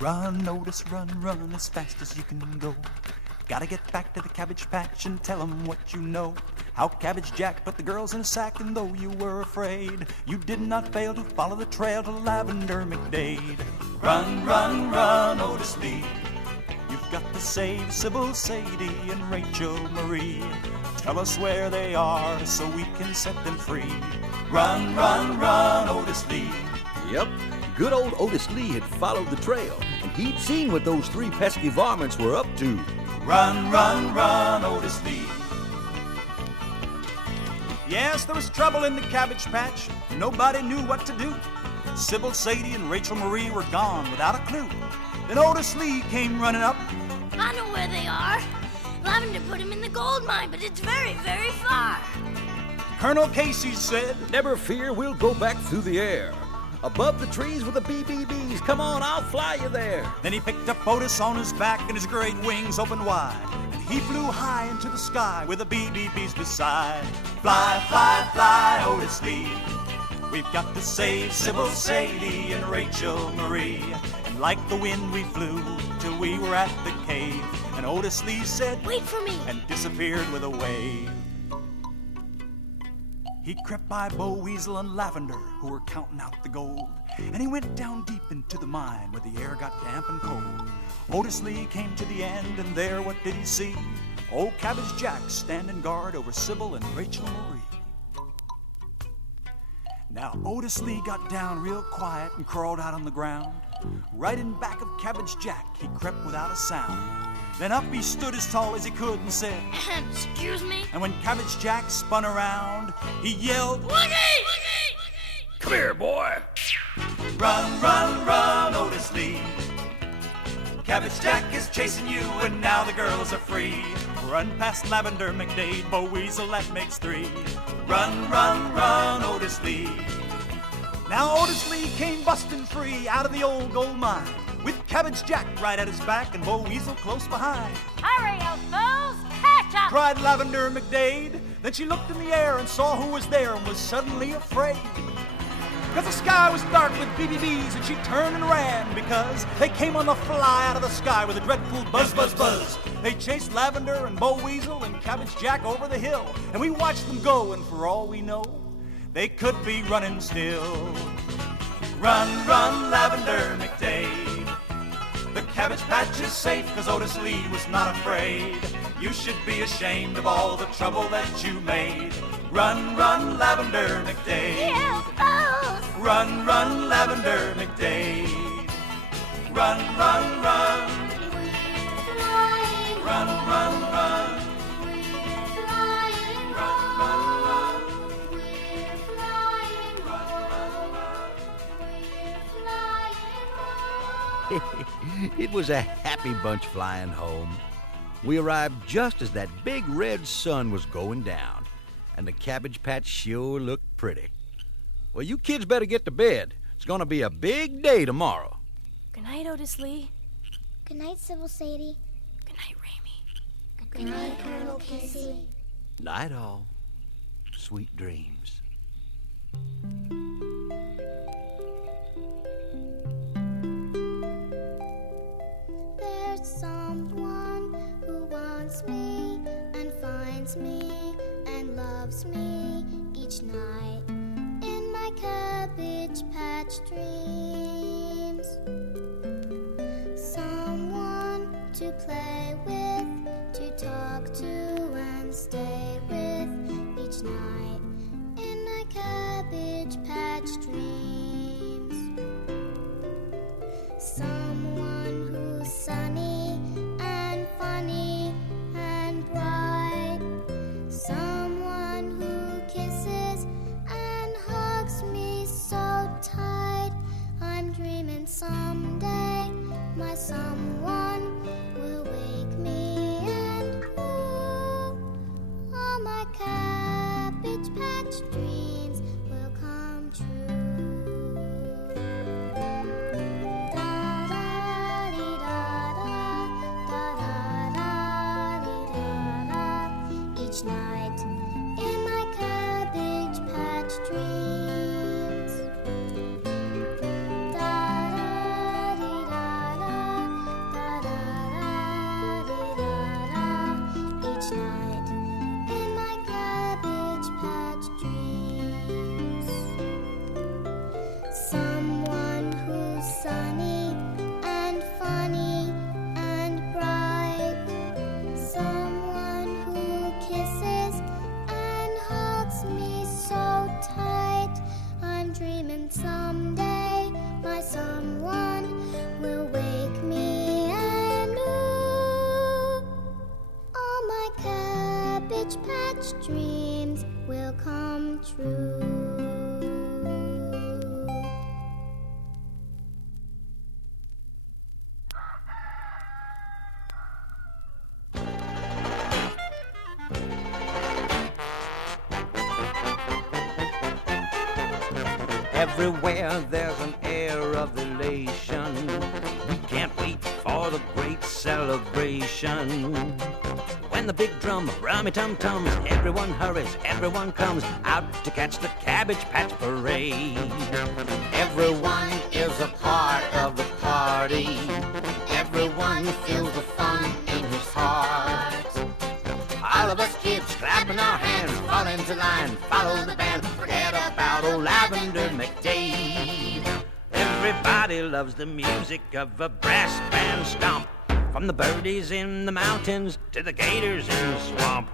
Run, Otis, run as fast as you can go. Gotta get back to the Cabbage Patch and tell 'em what you know. How Cabbage Jack put the girls in a sack, and though you were afraid, you did not fail to follow the trail to Lavender McDade. Run, Otis Lee. You've got to save Sybil, Sadie, and Rachel Marie. Tell us where they are so we can set them free. Run, Otis Lee. Yep, good old Otis Lee had followed the trail, and he'd seen what those three pesky varmints were up to. Run, Otis Lee. Yes, there was trouble in the Cabbage Patch. Nobody knew what to do. Sybil, Sadie, and Rachel Marie were gone without a clue. Then Otis Lee came running up. I know where they are. Lavender put him in the gold mine, but it's very, very far. Colonel Casey said, Never fear, we'll go back through the air. Above the trees with the BBBs, come on, I'll fly you there. Then he picked up Otis on his back and his great wings opened wide. And he flew high into the sky with the BBBs beside. Fly, Otis Lee. We've got to save Sybil, Sadie, and Rachel Marie. And like the wind we flew till we were at the cave. And Otis Lee said, Wait for me. And disappeared with a wave. He crept by Bo Weasel and Lavender, who were counting out the gold. And he went down deep into the mine where the air got damp and cold. Otis Lee came to the end, and there what did he see? Old Cabbage Jack standing guard over Sybil and Rachel Marie. Now Otis Lee got down real quiet and crawled out on the ground. Right in back of Cabbage Jack, he crept without a sound. Then up he stood as tall as he could and said, Excuse me? and when Cabbage Jack spun around, he yelled, Woogie! Come here, boy. Run, Otis Lee. Cabbage Jack is chasing you, and now the girls are free. Run past Lavender McDade, Bo Weasel, that makes three. Run, Otis Lee. Now Otis Lee came busting free out of the old gold mine, with Cabbage Jack right at his back and Bo Weasel close behind. Hurry, you fools! Catch up! Cried Lavender McDade. Then she looked in the air and saw who was there and was suddenly afraid. Because the sky was dark with BBBs, and she turned and ran because they came on the fly out of the sky with a dreadful buzz, buzz, buzz. They chased Lavender and Bo Weasel and Cabbage Jack over the hill, and we watched them go, and for all we know, they could be running still. Run, Lavender McDade. The Cabbage Patch is safe, 'cause Otis Lee was not afraid. You should be ashamed of all the trouble that you made. Run, Lavender McDade. You fools! Run, Lavender McDade. Run. Flying, Run. we're flying home. We're flying home. We're flying home. It was a happy bunch flying home. We arrived just as that big red sun was going down, and the Cabbage Patch sure looked pretty. Well, you kids better get to bed. It's going to be a big day tomorrow. Good night, Otis Lee. Good night, Sybil Sadie. Good night, Ramie. Good night, Colonel Casey. Night all. Sweet dreams. There's someone who wants me and finds me and loves me each night in my Cabbage Patch dreams. Someone to play with, to talk to and stay with each night in my Cabbage Patch dreams. Someone who's sunny and funny and bright. Someone who kisses and hugs me so tight. I'm dreaming someday my someone will wake me, and ooh, all my Cabbage Patch dreams will come true. true. Everywhere there's an air of elation. We can't wait for the great celebration. When the big drum, rummy tum tums, everyone hurries, everyone comes out to catch the Cabbage Patch Parade. Everyone is a part of the party. Everyone feels the fun in his heart. All of us kids clapping our hands, fall into line, follow the band, forget about old Lavender McDade. Everybody loves the music of a brass band stomp, from the birdies in the mountains to the gators in the swamp.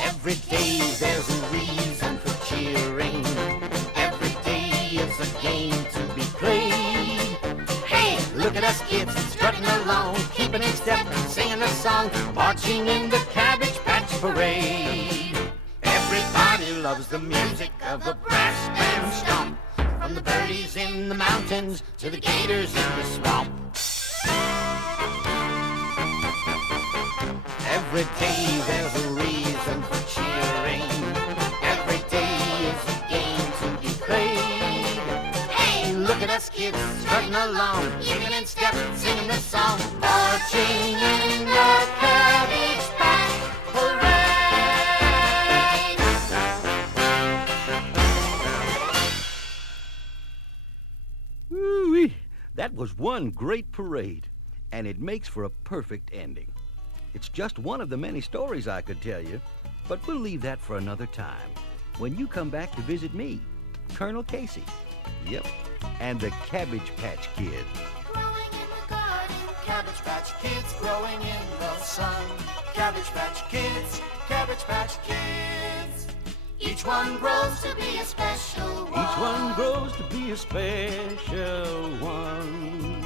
Every day there's a reason for cheering. Every day is a game to be played. Hey, look at us kids strutting along, keeping in step, singing a song, marching in the Cabbage Patch Parade. Everybody loves the music of a brass band stomp, from the birdies in the mountains to the gators in the swamp. Every day there's a reason for cheering. Every day is a game to be played. Hey, look at us kids strutting along, keeping in step, singing this song, marching in the Cabbage Patch Parade. Woo-wee. That was one great parade, and it makes for a perfect ending. It's just one of the many stories I could tell you, but we'll leave that for another time, when you come back to visit me, Colonel Casey. Yep, and the Cabbage Patch Kid. Growing in the garden, Cabbage Patch Kids growing in the sun. Cabbage Patch Kids, Cabbage Patch Kids. Each one grows to be a special one. Each one grows to be a special one.